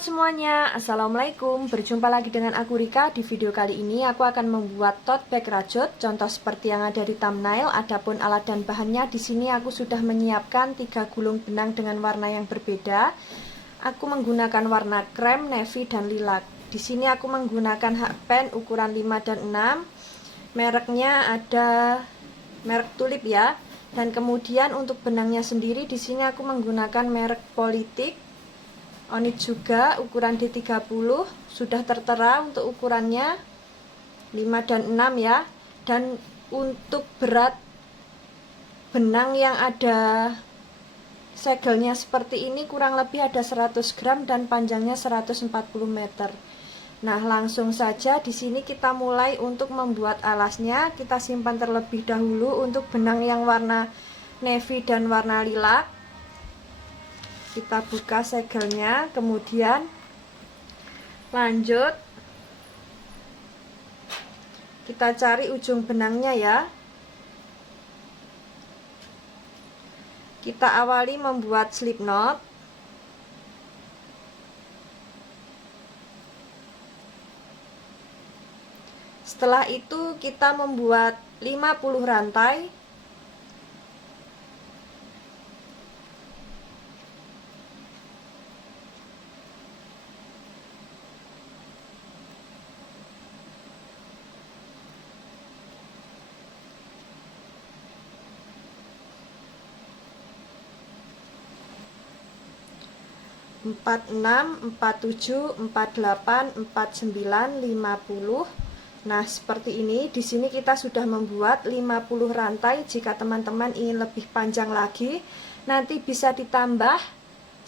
teman-teman semuanya, Assalamualaikum. Berjumpa lagi dengan aku Rika. Di video kali ini aku akan membuat tote bag rajut, contoh seperti yang ada di thumbnail. Adapun alat dan bahannya, di sini aku sudah menyiapkan 3 gulung benang dengan warna yang berbeda. Aku menggunakan warna krem, navy, dan lilac. Di sini aku menggunakan hakpen ukuran 5 dan 6. Mereknya ada merek Tulip ya. Dan kemudian untuk benangnya sendiri, di sini aku menggunakan merek Politik. Onyx juga ukuran D30, sudah tertera untuk ukurannya 5 dan 6 ya. Dan untuk berat benang yang ada segelnya seperti ini kurang lebih ada 100 gram dan panjangnya 140 meter. Nah, langsung saja di sini kita mulai untuk membuat alasnya. Kita simpan terlebih dahulu untuk benang yang warna navy dan warna lilac. Kita buka segelnya, kemudian lanjut kita cari ujung benangnya ya. Kita awali membuat slip knot. Setelah itu kita membuat 50 rantai. Empat enam, 47, 48, 49, 50. Nah, seperti ini. Di sini kita sudah membuat 50 rantai. Jika teman-teman ingin lebih panjang lagi, nanti bisa ditambah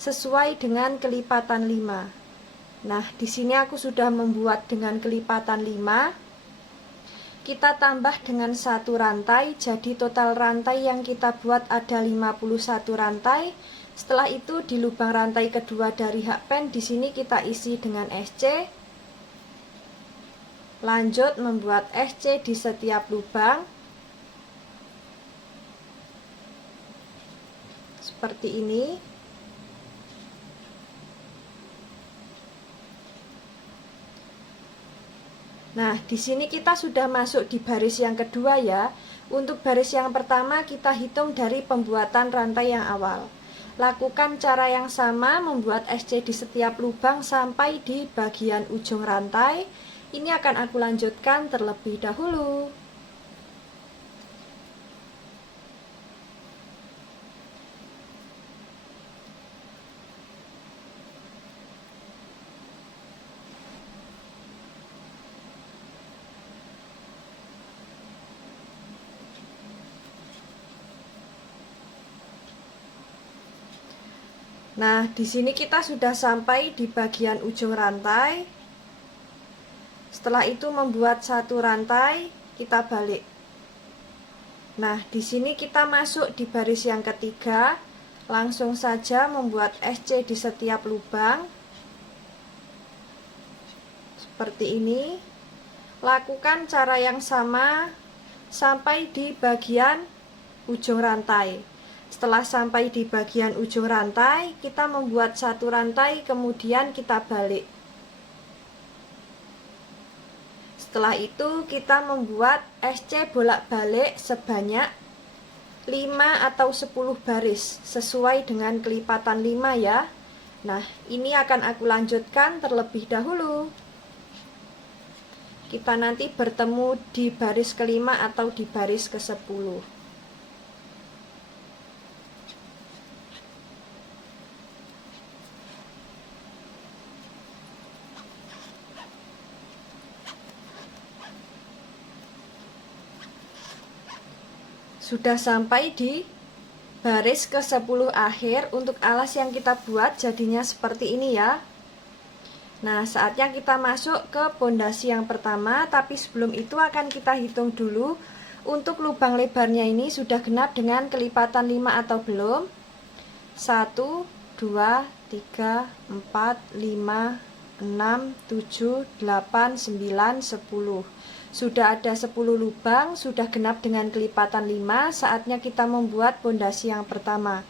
sesuai dengan kelipatan 5. Nah, di sini aku sudah membuat dengan kelipatan 5. Kita tambah dengan 1 rantai, jadi total rantai yang kita buat ada 51 rantai. Setelah itu di lubang rantai kedua dari hakpen, di sini kita isi dengan SC. Lanjut membuat SC di setiap lubang. Seperti ini. Nah, di sini kita sudah masuk di baris yang kedua ya. Untuk baris yang pertama kita hitung dari pembuatan rantai yang awal. Lakukan cara yang sama, membuat SC di setiap lubang sampai di bagian ujung rantai. Ini akan aku lanjutkan terlebih dahulu. Nah, di sini kita sudah sampai di bagian ujung rantai. Setelah itu membuat 1 rantai, kita balik. Nah, di sini kita masuk di baris yang ketiga. Langsung saja membuat SC di setiap lubang. Seperti ini. Lakukan cara yang sama sampai di bagian ujung rantai. Setelah sampai di bagian ujung rantai, kita membuat 1 rantai, kemudian kita balik. Setelah itu kita membuat SC bolak-balik sebanyak 5 atau 10 baris, sesuai dengan kelipatan 5 ya. Nah, ini akan aku lanjutkan terlebih dahulu. Kita nanti bertemu di baris kelima atau di baris ke-10. Sudah sampai di baris ke-10 akhir. Untuk alas yang kita buat jadinya seperti ini ya. Nah, saatnya kita masuk ke pondasi yang pertama. Tapi sebelum itu akan kita hitung dulu. Untuk lubang lebarnya ini sudah genap dengan kelipatan 5 atau belum. 1, 2, 3, 4, 5, 6, 7, 8, 9, 10. Sudah ada 10 lubang, sudah genap dengan kelipatan 5, saatnya kita membuat pondasi yang pertama.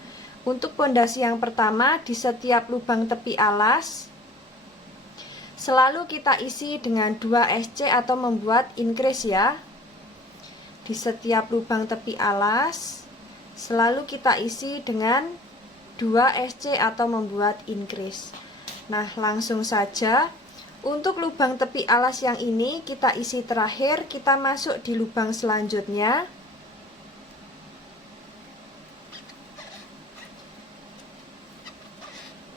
Untuk pondasi yang pertama, di setiap lubang tepi alas, Selalu kita isi dengan 2 SC atau membuat increase ya. Di setiap lubang tepi alas selalu kita isi dengan 2 SC atau membuat increase. Nah, langsung saja. Untuk lubang tepi alas yang ini kita isi terakhir, kita masuk di lubang selanjutnya.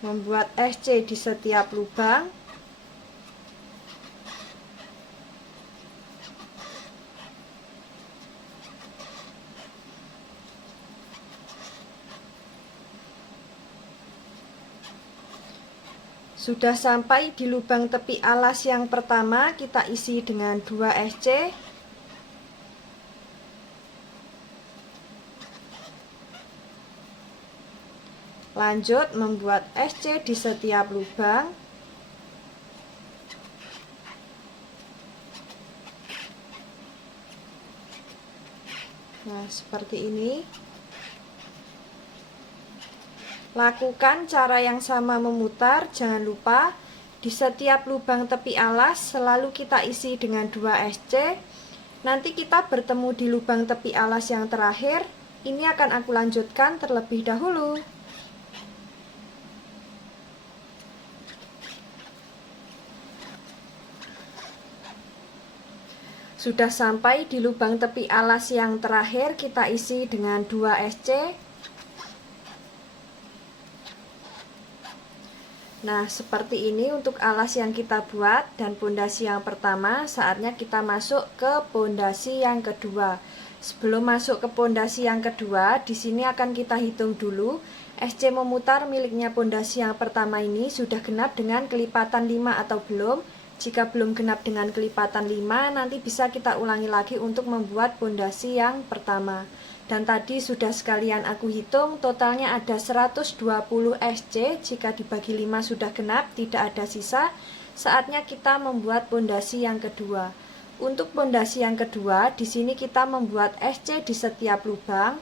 Membuat SC di setiap lubang. Sudah sampai di lubang tepi alas yang pertama, kita isi dengan 2 SC. Lanjut membuat SC di setiap lubang. Nah, seperti ini. Lakukan cara yang sama memutar, jangan lupa di setiap lubang tepi alas selalu kita isi dengan 2 SC. Nanti kita bertemu di lubang tepi alas yang terakhir. Ini akan aku lanjutkan terlebih dahulu. Sudah sampai di lubang tepi alas yang terakhir, kita isi dengan 2 SC. Nah, seperti ini untuk alas yang kita buat dan pondasi yang pertama. Saatnya kita masuk ke pondasi yang kedua. Sebelum masuk ke pondasi yang kedua, di sini akan kita hitung dulu SC memutar miliknya pondasi yang pertama ini sudah genap dengan kelipatan 5 atau belum. Jika belum genap dengan kelipatan 5, nanti bisa kita ulangi lagi untuk membuat pondasi yang pertama. Dan tadi sudah sekalian aku hitung, totalnya ada 120 SC. Jika dibagi 5 sudah genap, tidak ada sisa. Saatnya kita membuat pondasi yang kedua. Untuk pondasi yang kedua, di sini kita membuat SC di setiap lubang.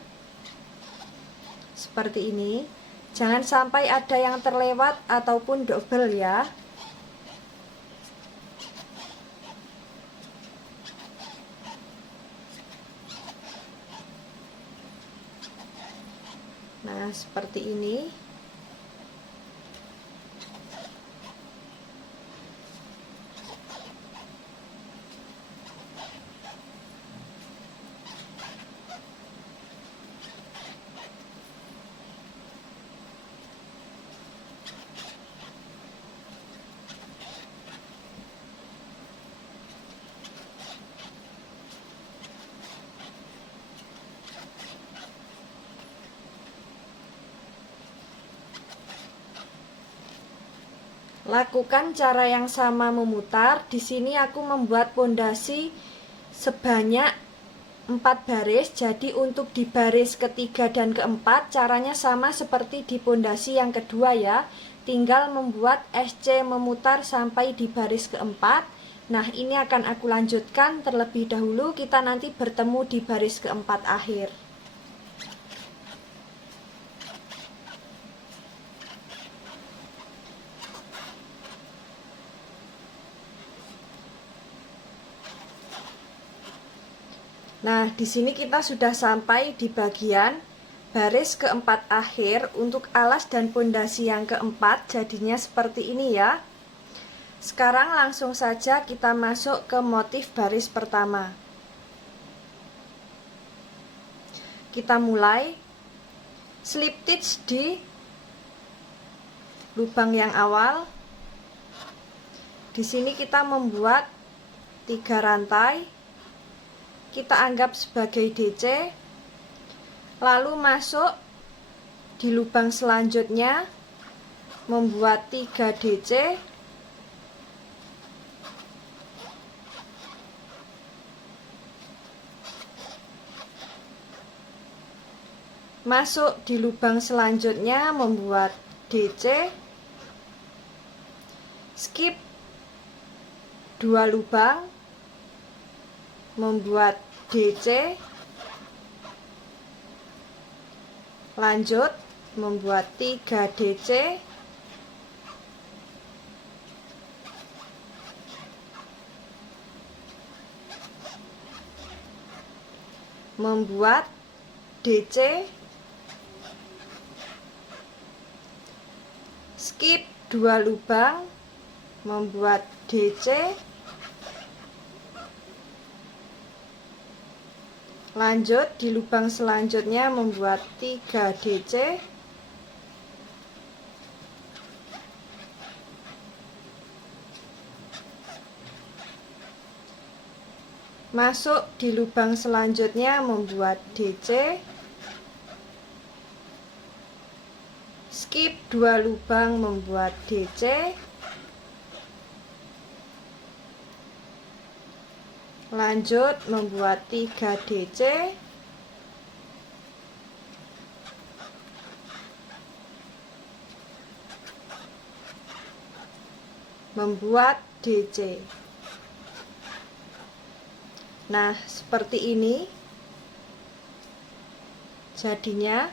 Seperti ini. Jangan sampai ada yang terlewat ataupun double ya. Nah, seperti ini. Lakukan cara yang sama memutar. Di sini aku membuat pondasi sebanyak 4 baris. Jadi untuk di baris ketiga dan keempat caranya sama seperti di pondasi yang kedua ya. Tinggal membuat SC memutar sampai di baris keempat. Nah, ini akan aku lanjutkan terlebih dahulu. Kita nanti bertemu di baris keempat akhir. Nah, di sini kita sudah sampai di bagian baris keempat akhir. Untuk alas dan pondasi yang keempat jadinya seperti ini ya. Sekarang langsung saja kita masuk ke motif baris pertama. Kita mulai slip stitch di lubang yang awal. Di sini kita membuat 3 rantai. Kita anggap sebagai DC, lalu masuk di lubang selanjutnya, membuat 3 DC, masuk di lubang selanjutnya, membuat DC, skip 2 lubang, membuat DC, lanjut membuat 3 DC, membuat DC, skip 2 lubang, membuat DC, lanjut di lubang selanjutnya membuat 3 DC, masuk di lubang selanjutnya membuat DC, skip 2 lubang membuat DC, lanjut membuat 3 DC, membuat DC. Nah, seperti ini jadinya.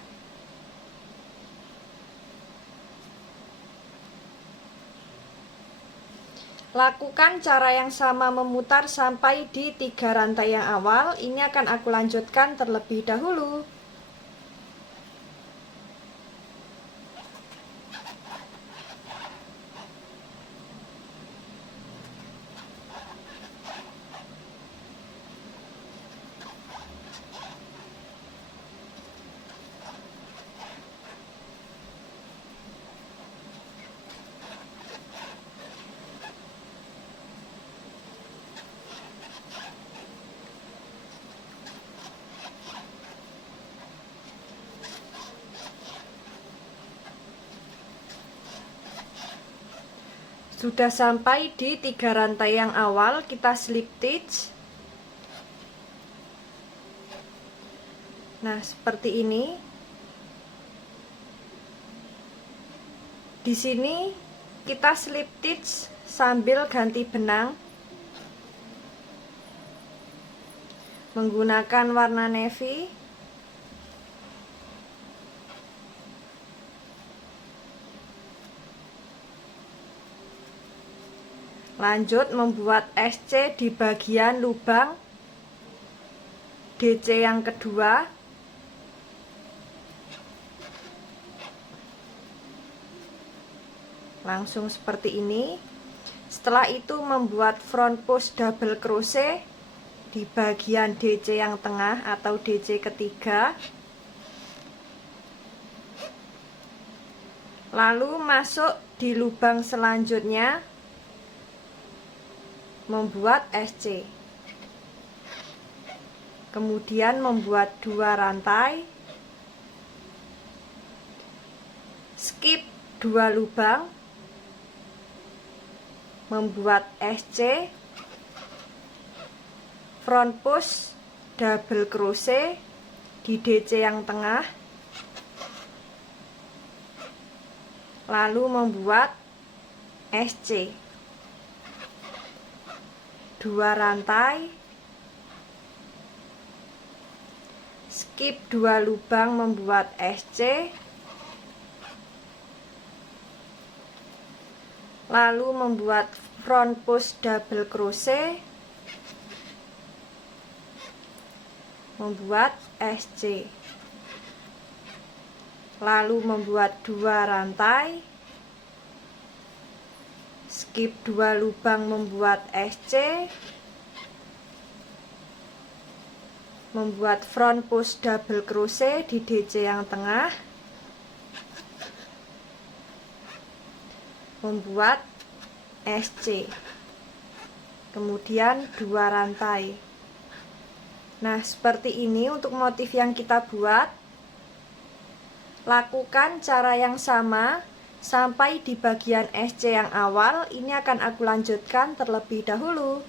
Lakukan cara yang sama memutar sampai di 3 rantai yang awal. Ini akan aku lanjutkan terlebih dahulu. Sudah sampai di 3 rantai yang awal, kita slip stitch. Nah, seperti ini. Di sini kita slip stitch sambil ganti benang menggunakan warna navy. Lanjut membuat SC di bagian lubang DC yang kedua. Langsung seperti ini. Setelah itu membuat front post double crochet di bagian DC yang tengah atau DC ketiga. Lalu masuk di lubang selanjutnya membuat SC, kemudian membuat 2 rantai, skip 2 lubang, membuat SC, front post double crochet di DC yang tengah, lalu membuat SC, 2 rantai, skip 2 lubang membuat SC, lalu membuat front post double crochet, membuat SC, lalu membuat 2 rantai, skip 2 lubang membuat SC, membuat front post double crochet di DC yang tengah, membuat SC, kemudian 2 rantai. Nah, seperti ini untuk motif yang kita buat. Lakukan cara yang sama sampai di bagian SC yang awal. Ini akan aku lanjutkan terlebih dahulu.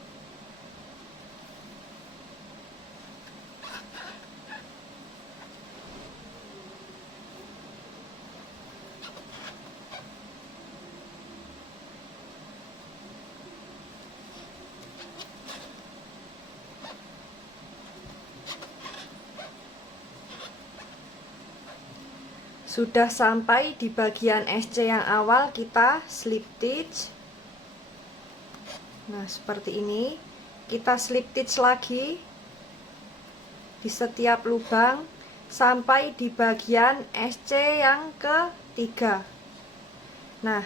Sudah sampai di bagian SC yang awal, kita slip stitch. Nah, seperti ini. Kita slip stitch lagi. di setiap lubang sampai di bagian SC yang ketiga. Nah,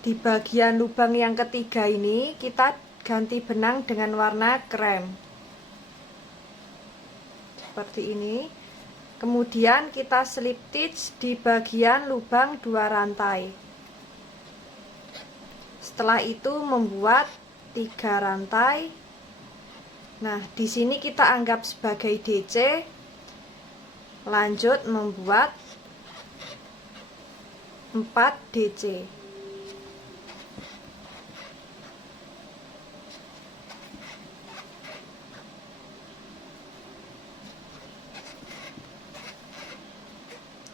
di bagian lubang yang ketiga ini kita ganti benang dengan warna krem seperti ini. Kemudian kita slip stitch di bagian lubang 2 rantai. Setelah itu membuat 3 rantai. Nah, di sini kita anggap sebagai DC. Lanjut membuat 4 DC.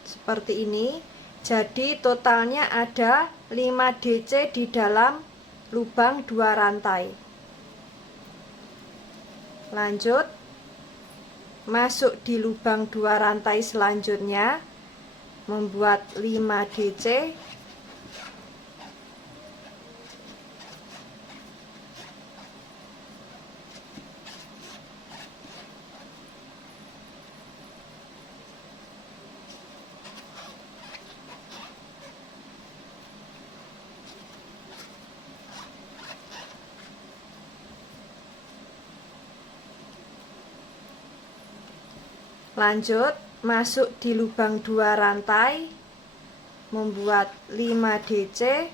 Seperti ini. Jadi totalnya ada 5 DC di dalam lubang 2 rantai. Lanjut masuk di lubang 2 rantai selanjutnya, membuat 5 DC. Lanjut masuk di lubang 2 rantai, membuat 5 DC.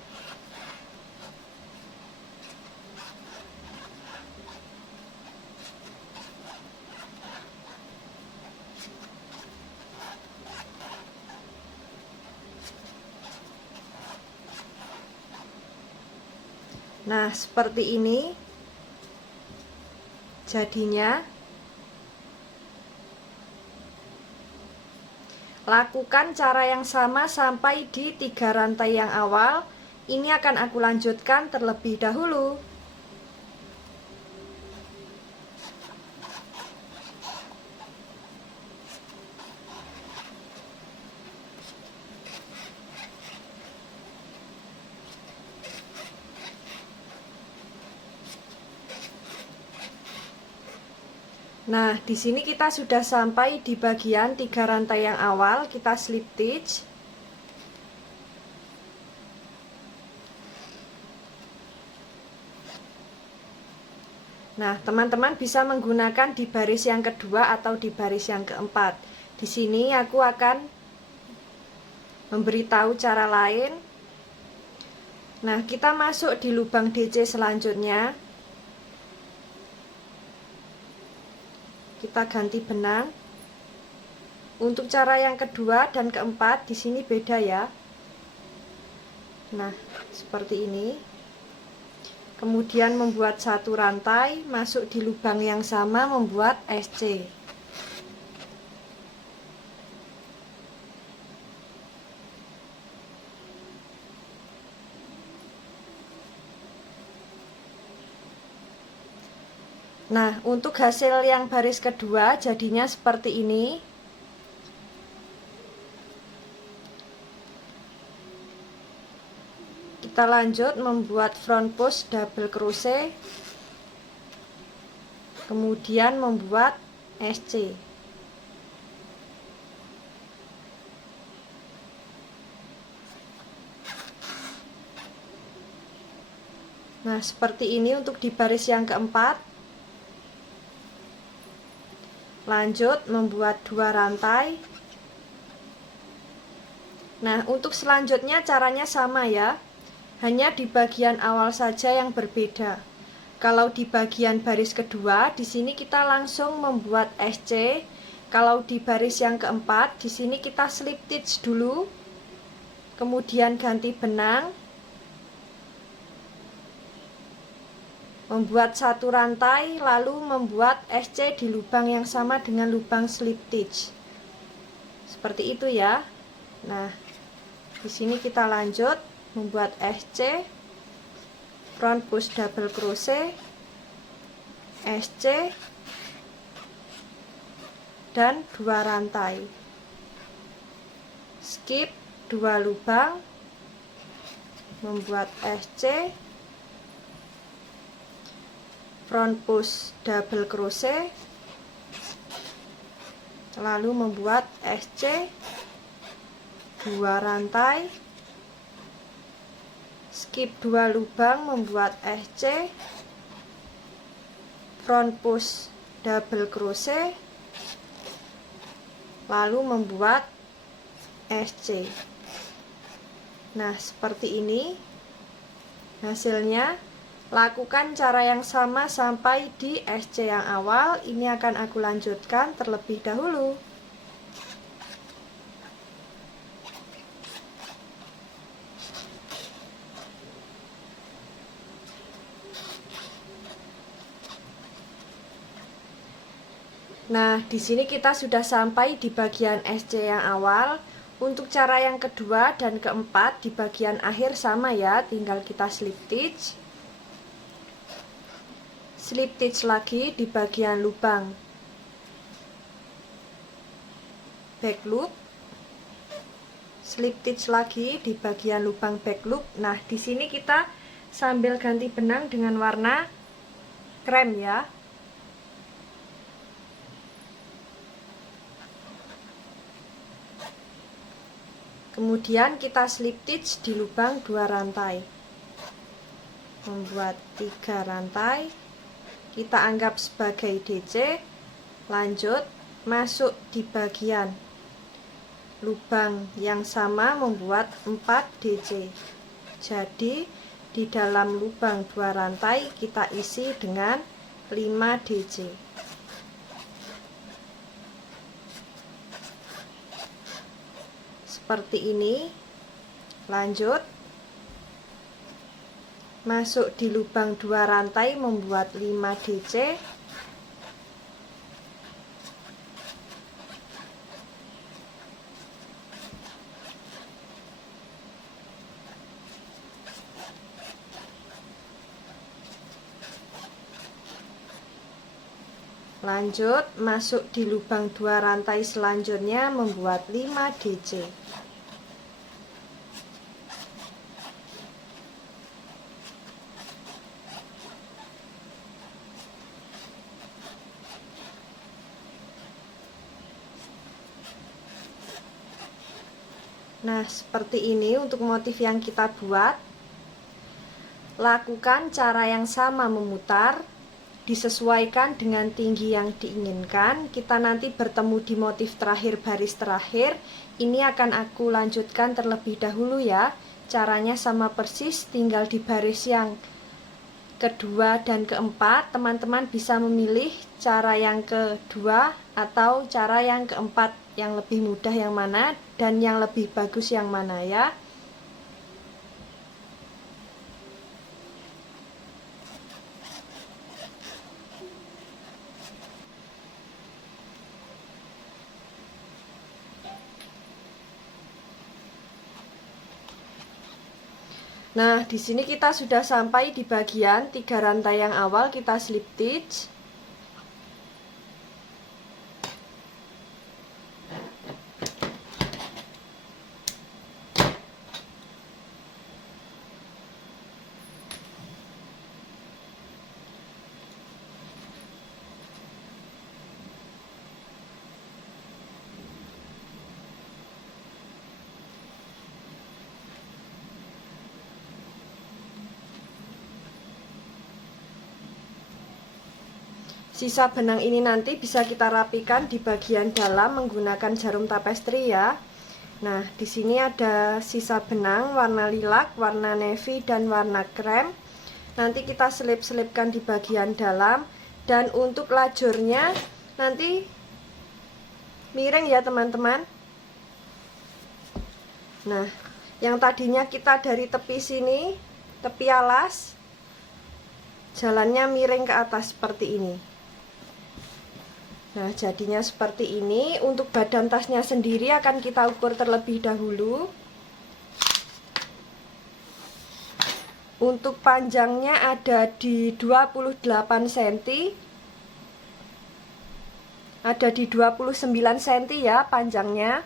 Nah, seperti ini jadinya. Lakukan cara yang sama sampai di 3 rantai yang awal. Ini akan aku lanjutkan terlebih dahulu. Nah, di sini kita sudah sampai di bagian 3 rantai yang awal, kita slip stitch. Nah, teman-teman bisa menggunakan di baris yang kedua atau di baris yang keempat. Di sini aku akan memberitahu cara lain. Nah, kita masuk di lubang DC selanjutnya. Kita ganti benang. Untuk cara yang kedua dan keempat di sini beda ya. Nah, seperti ini. Kemudian membuat 1 rantai, masuk di lubang yang sama membuat SC. Nah, untuk hasil yang baris kedua jadinya seperti ini. Kita lanjut membuat front post double crochet. Kemudian membuat SC. Nah, seperti ini untuk di baris yang keempat. Lanjut membuat 2 rantai. Nah, untuk selanjutnya caranya sama ya, hanya di bagian awal saja yang berbeda. Kalau di bagian baris kedua, di sini kita langsung membuat SC. Kalau di baris yang keempat, di sini kita slip stitch dulu, kemudian ganti benang, membuat 1 rantai, lalu membuat SC di lubang yang sama dengan lubang slip stitch. Seperti itu ya. Nah, di sini kita lanjut membuat SC, front post double crochet, SC, dan 2 rantai. Skip 2 lubang, membuat SC, front post double crochet, lalu membuat SC 2 rantai, skip 2 lubang, membuat SC, front push double crochet, lalu membuat SC. Nah, seperti ini hasilnya. Lakukan cara yang sama sampai di SC yang awal. Ini akan aku lanjutkan terlebih dahulu. Nah, di sini kita sudah sampai di bagian SC yang awal. Untuk cara yang kedua dan keempat di bagian akhir sama ya, tinggal kita slip stitch. Slip stitch lagi di bagian lubang back loop, slip stitch lagi di bagian lubang back loop. Nah, di sini kita sambil ganti benang dengan warna krem ya. Kemudian kita slip stitch di lubang 2 rantai, membuat 3 rantai, kita anggap sebagai DC. Lanjut masuk di bagian lubang yang sama, membuat 4 DC. Jadi di dalam lubang 2 rantai kita isi dengan 5 DC. Seperti ini. Lanjut masuk di lubang 2 rantai, membuat 5 DC. Lanjut masuk di lubang 2 rantai selanjutnya, membuat 5 DC. Nah, seperti ini untuk motif yang kita buat. Lakukan cara yang sama memutar, disesuaikan dengan tinggi yang diinginkan. Kita nanti bertemu di motif terakhir, baris terakhir. Ini akan aku lanjutkan terlebih dahulu ya. Caranya sama persis, tinggal di baris yang kedua dan keempat. Teman-teman bisa memilih cara yang kedua atau cara yang keempat, yang lebih mudah yang mana dan yang lebih bagus yang mana ya. Nah, di sini kita sudah sampai di bagian 3 rantai yang awal, kita slip stitch. Sisa benang ini nanti bisa kita rapikan di bagian dalam menggunakan jarum tapestri ya. Nah, di sini ada sisa benang warna lilac, warna navy, dan warna krem. Nanti kita selip-selipkan di bagian dalam. Dan untuk lajurnya nanti miring ya teman-teman. Nah, yang tadinya kita dari tepi sini, tepi alas, jalannya miring ke atas seperti ini. Nah, jadinya seperti ini. Untuk badan tasnya sendiri akan kita ukur terlebih dahulu. Untuk panjangnya ada di 28 cm. Ada di 29 cm ya panjangnya.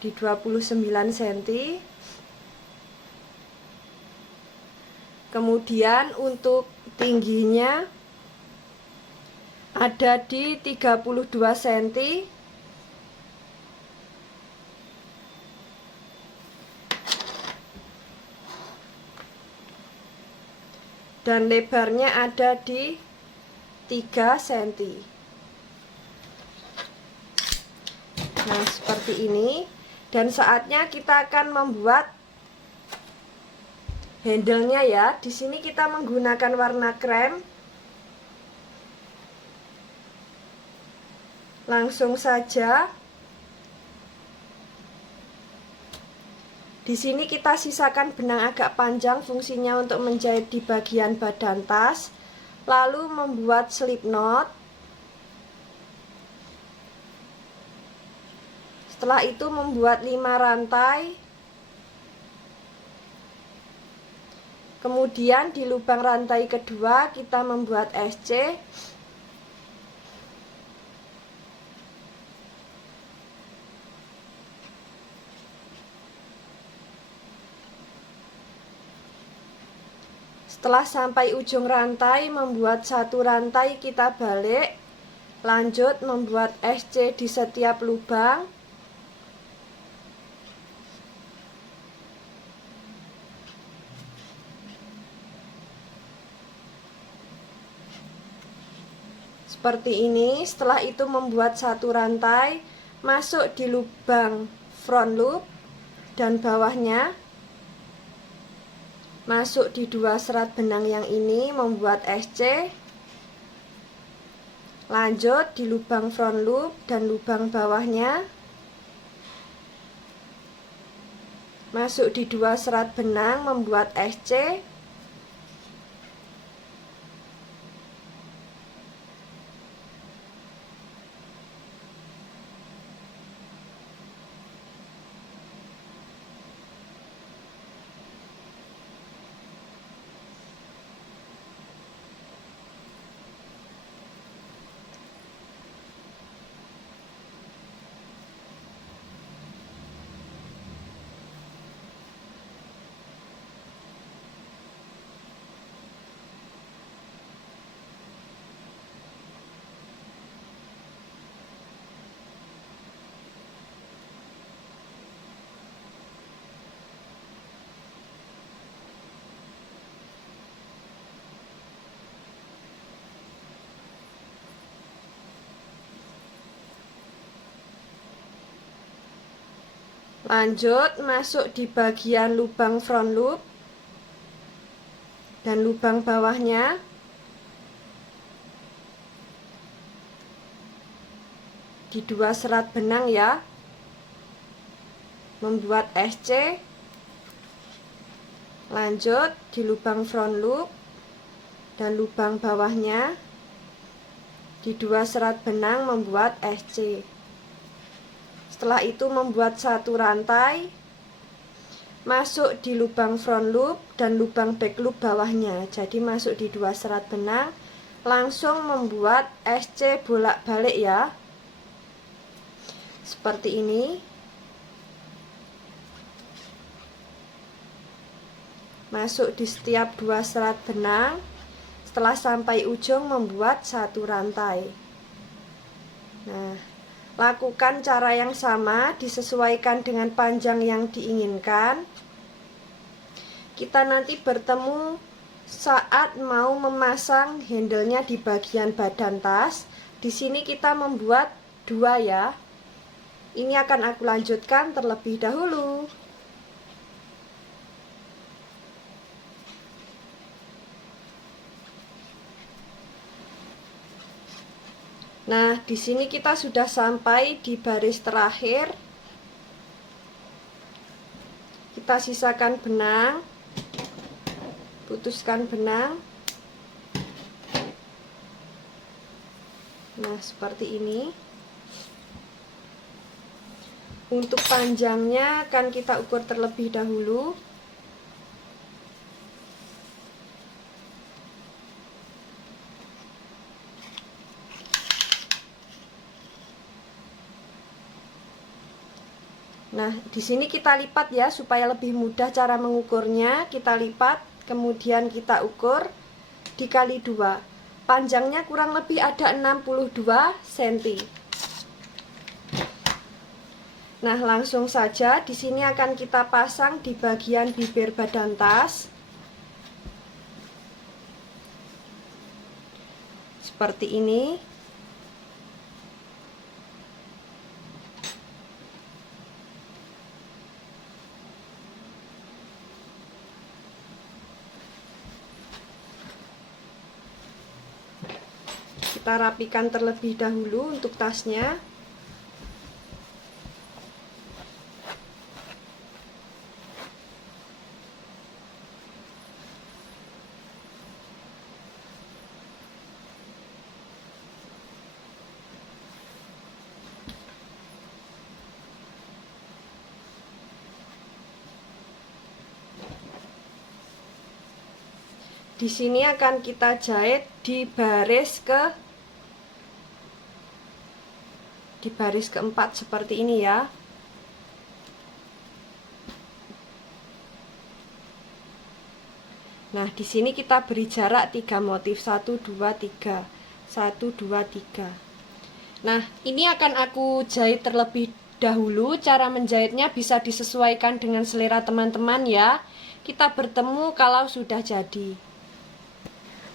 Di 29 cm. Kemudian untuk tingginya ada di 32 cm. Dan lebarnya ada di 3 cm. Nah, seperti ini. Dan saatnya kita akan membuat handle-nya ya. Di sini kita menggunakan warna krem. Langsung saja. Di sini kita sisakan benang agak panjang, fungsinya untuk menjahit di bagian badan tas. Lalu membuat slip knot. Setelah itu membuat 5 rantai. Kemudian di lubang rantai kedua kita membuat SC. Setelah sampai ujung rantai, membuat 1 rantai, kita balik. Lanjut membuat SC di setiap lubang. Seperti ini. Setelah itu membuat 1 rantai, masuk di lubang front loop dan bawahnya. Masuk di 2 serat benang yang ini, membuat SC. Lanjut di lubang front loop dan lubang bawahnya. Masuk di 2 serat benang, membuat SC. Lanjut masuk di bagian lubang front loop dan lubang bawahnya. Di 2 serat benang ya. Membuat SC. Lanjut di lubang front loop dan lubang bawahnya. Di 2 serat benang membuat SC. Setelah itu membuat 1 rantai, masuk di lubang front loop dan lubang back loop bawahnya. Jadi masuk di 2 serat benang, langsung membuat SC bolak-balik ya. Seperti ini. Masuk di setiap 2 serat benang. Setelah sampai ujung membuat 1 rantai. Nah, lakukan cara yang sama, disesuaikan dengan panjang yang diinginkan. Kita nanti bertemu saat mau memasang handle-nya di bagian badan tas. Di sini kita membuat 2 ya. Ini akan aku lanjutkan terlebih dahulu. Nah, di sini kita sudah sampai di baris terakhir. Kita sisakan benang, putuskan benang. Nah, seperti ini. Untuk panjangnya akan kita ukur terlebih dahulu. Nah, di sini kita lipat ya supaya lebih mudah cara mengukurnya. Kita lipat, kemudian kita ukur dikali 2. Panjangnya kurang lebih ada 62 cm. Nah, langsung saja di sini akan kita pasang di bagian bibir badan tas. Seperti ini. Kita rapikan terlebih dahulu untuk tasnya. Di sini akan kita jahit di baris keempat seperti ini ya. Nah, di sini kita beri jarak 3 motif, 1 2 3. 1 2 3. Nah, ini akan aku jahit terlebih dahulu. Cara menjahitnya bisa disesuaikan dengan selera teman-teman ya. Kita bertemu kalau sudah jadi.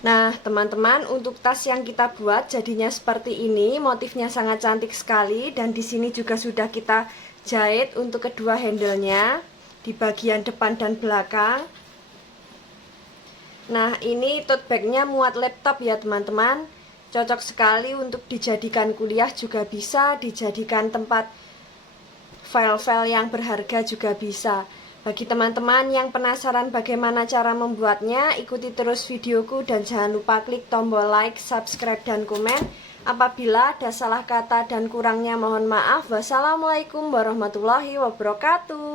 Nah, teman-teman, untuk tas yang kita buat jadinya seperti ini, motifnya sangat cantik sekali dan di sini juga sudah kita jahit untuk kedua handle-nya di bagian depan dan belakang. Nah, ini tote bag-nya muat laptop ya, teman-teman. Cocok sekali untuk dijadikan kuliah juga bisa, dijadikan tempat file-file yang berharga juga bisa. Bagi teman-teman yang penasaran bagaimana cara membuatnya, ikuti terus videoku dan jangan lupa klik tombol like, subscribe, dan komen. Apabila ada salah kata dan kurangnya mohon maaf. Wassalamualaikum warahmatullahi wabarakatuh.